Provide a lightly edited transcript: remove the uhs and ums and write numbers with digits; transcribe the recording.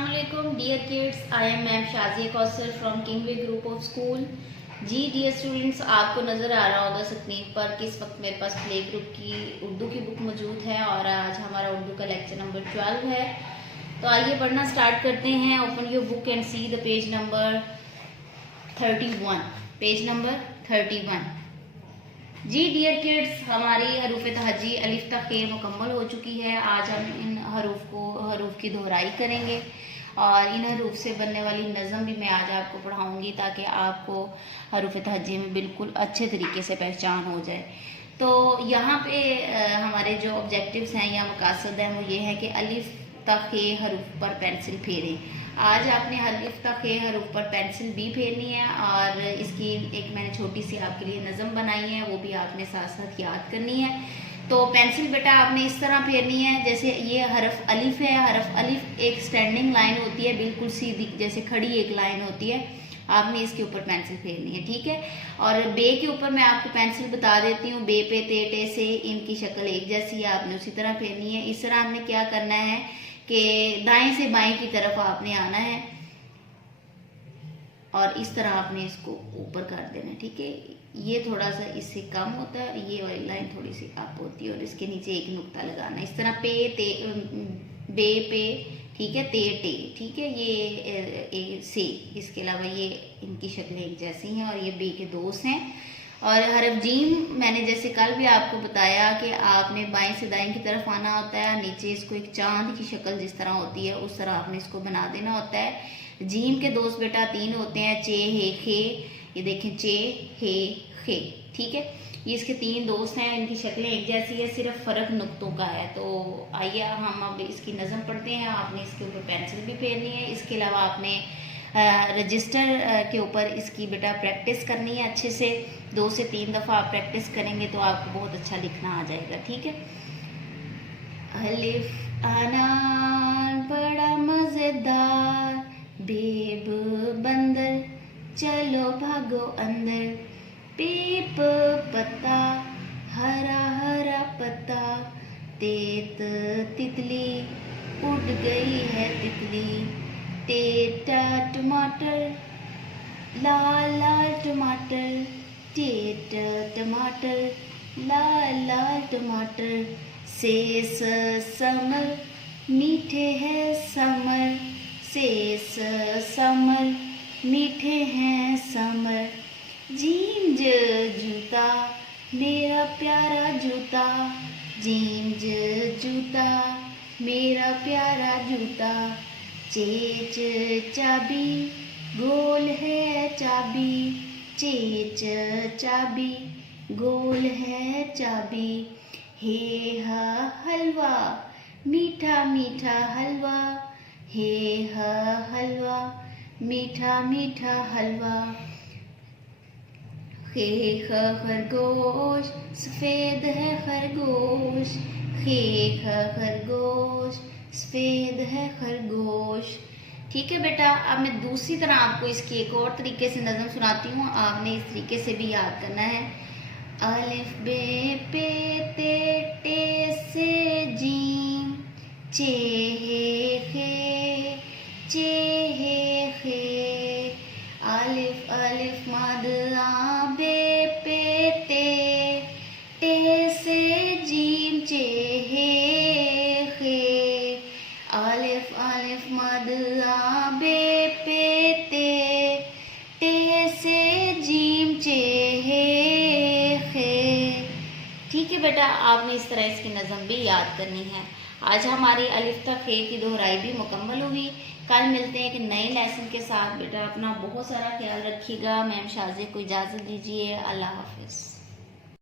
Assalamualaikum dear kids, I am Ma'am Shazia Kausar from Kingway Group of School। जी dear students, आपको नज़र आ रहा होगा स्क्रीन पर कि इस वक्त मेरे पास प्ले ग्रुप की उर्दू की बुक मौजूद है और आज हमारा उर्दू का लेक्चर नंबर 12 है। तो आइए पढ़ना स्टार्ट करते हैं। Open your book and see the page number 31। Page number 31। जी डियर किड्स, हमारी हरूफ तहजी अलिफ तक खैर मुकम्मल हो चुकी है। आज हम इन हरूफ की दोहराई करेंगे और इन हरूफ से बनने वाली नज़म भी मैं आज आपको पढ़ाऊंगी ताकि आपको हरूफ तहजी में बिल्कुल अच्छे तरीके से पहचान हो जाए। तो यहाँ पे हमारे जो ऑब्जेक्टिव्स हैं या मकासद हैं वो ये है कि अलिफ तक खैर हरूफ पर पेंसिल फेरें। आज आपने अलिफ तक खैर हरूफ पर पेंसिल भी फेरनी है और इसकी एक मैंने छोटी सी आपके लिए नज़म बनाई है, वो भी आपने साथ साथ याद करनी है। तो पेंसिल बेटा आपने इस तरह फेरनी है, जैसे ये हरफ अलिफ है। हरफ अलिफ एक स्टैंडिंग लाइन होती है, बिल्कुल सीधी जैसे खड़ी एक लाइन होती है। आपने इसके ऊपर पेंसिल फेरनी है, ठीक है। और बे के ऊपर मैं आपको पेंसिल बता देती हूँ। बे पे ते टे से इनकी शक्ल एक जैसी है, आपने उसी तरह फेरनी है। इस तरह हमने क्या करना है कि दाएं से बाएं की तरफ आपने आना है और इस तरह आपने इसको ऊपर कर देना है, ठीक है। ये थोड़ा सा इससे कम होता है, ये वाली लाइन थोड़ी सी अप होती है और इसके नीचे एक नुक्ता लगाना। इस तरह पे ते बे पे, ठीक है, ते टे, ठीक है। ये से, इसके अलावा ये इनकी शक्लें एक जैसी हैं और ये बे के दोस्त हैं। और हरफ जीम मैंने जैसे कल भी आपको बताया कि आपने बाएं से दाएं की तरफ आना होता है। नीचे इसको एक चांद की शक्ल जिस तरह होती है उस तरह आपने इसको बना देना होता है। जीम के दोस्त बेटा 3 होते हैं, चे हे खे। ये देखें, चे हे खे, ठीक है। ये इसके 3 दोस्त हैं, इनकी शक्लें एक जैसी है, सिर्फ फर्क नुक्तों का है। तो आइए हम अब इसकी नज़म पढ़ते हैं। आपने इसके ऊपर पेंसिल भी फेरनी है। इसके अलावा आपने रजिस्टर के ऊपर इसकी बेटा प्रैक्टिस करनी है अच्छे से। 2 से 3 दफ़ा आप प्रैक्टिस करेंगे तो आपको बहुत अच्छा लिखना आ जाएगा, ठीक है। अलिफ अनार बड़ा मज़ेदार, बेब बंदर चलो भागो अंदर। पेप पत्ता हरा हरा पत्ता, तेत तितली उड़ गई है तितली। टेटा टमाटर लाल लाल टमाटर, टेट टमाटर लाल लाल टमाटर। सेस समर मीठे है समर, सेस समर मीठे हैं समर। जींज जूता मेरा प्यारा जूता, जींज जूता मेरा प्यारा जूता। चेच चाबी गोल है चाबी, चेच चाबी गोल है चाबी। हे हा हलवा मीठा मीठा हलवा, हे हा हलवा मीठा मीठा हलवा। खे खरगोश सफेद है खरगोश, खे खरगोश सफेद है खरगोश, ठीक है बेटा। अब मैं दूसरी तरह आपको इसकी एक और तरीके से नज़म सुनाती हूँ, आपने इस तरीके से भी याद करना है। अलिफ बे पे ते टे से जीम, चे हे खे, चे हे खे। अलिफ अलिफ मद आ बे पे ते, टे से जीम चे हे खे। अलिफ अलिफ मद आ बे पे ते, टे से जीम चे हे खे, ठीक है बेटा। आपने इस तरह इसकी नज़म भी याद करनी है। आज हमारी अलिफ तक खे की दोहराई भी मुकम्मल हुई। कल मिलते हैं एक नए लेसन के साथ। बेटा अपना बहुत सारा ख्याल रखिएगा। मैम शाज़िया को इजाज़त दीजिए। अल्लाह हाफिज़।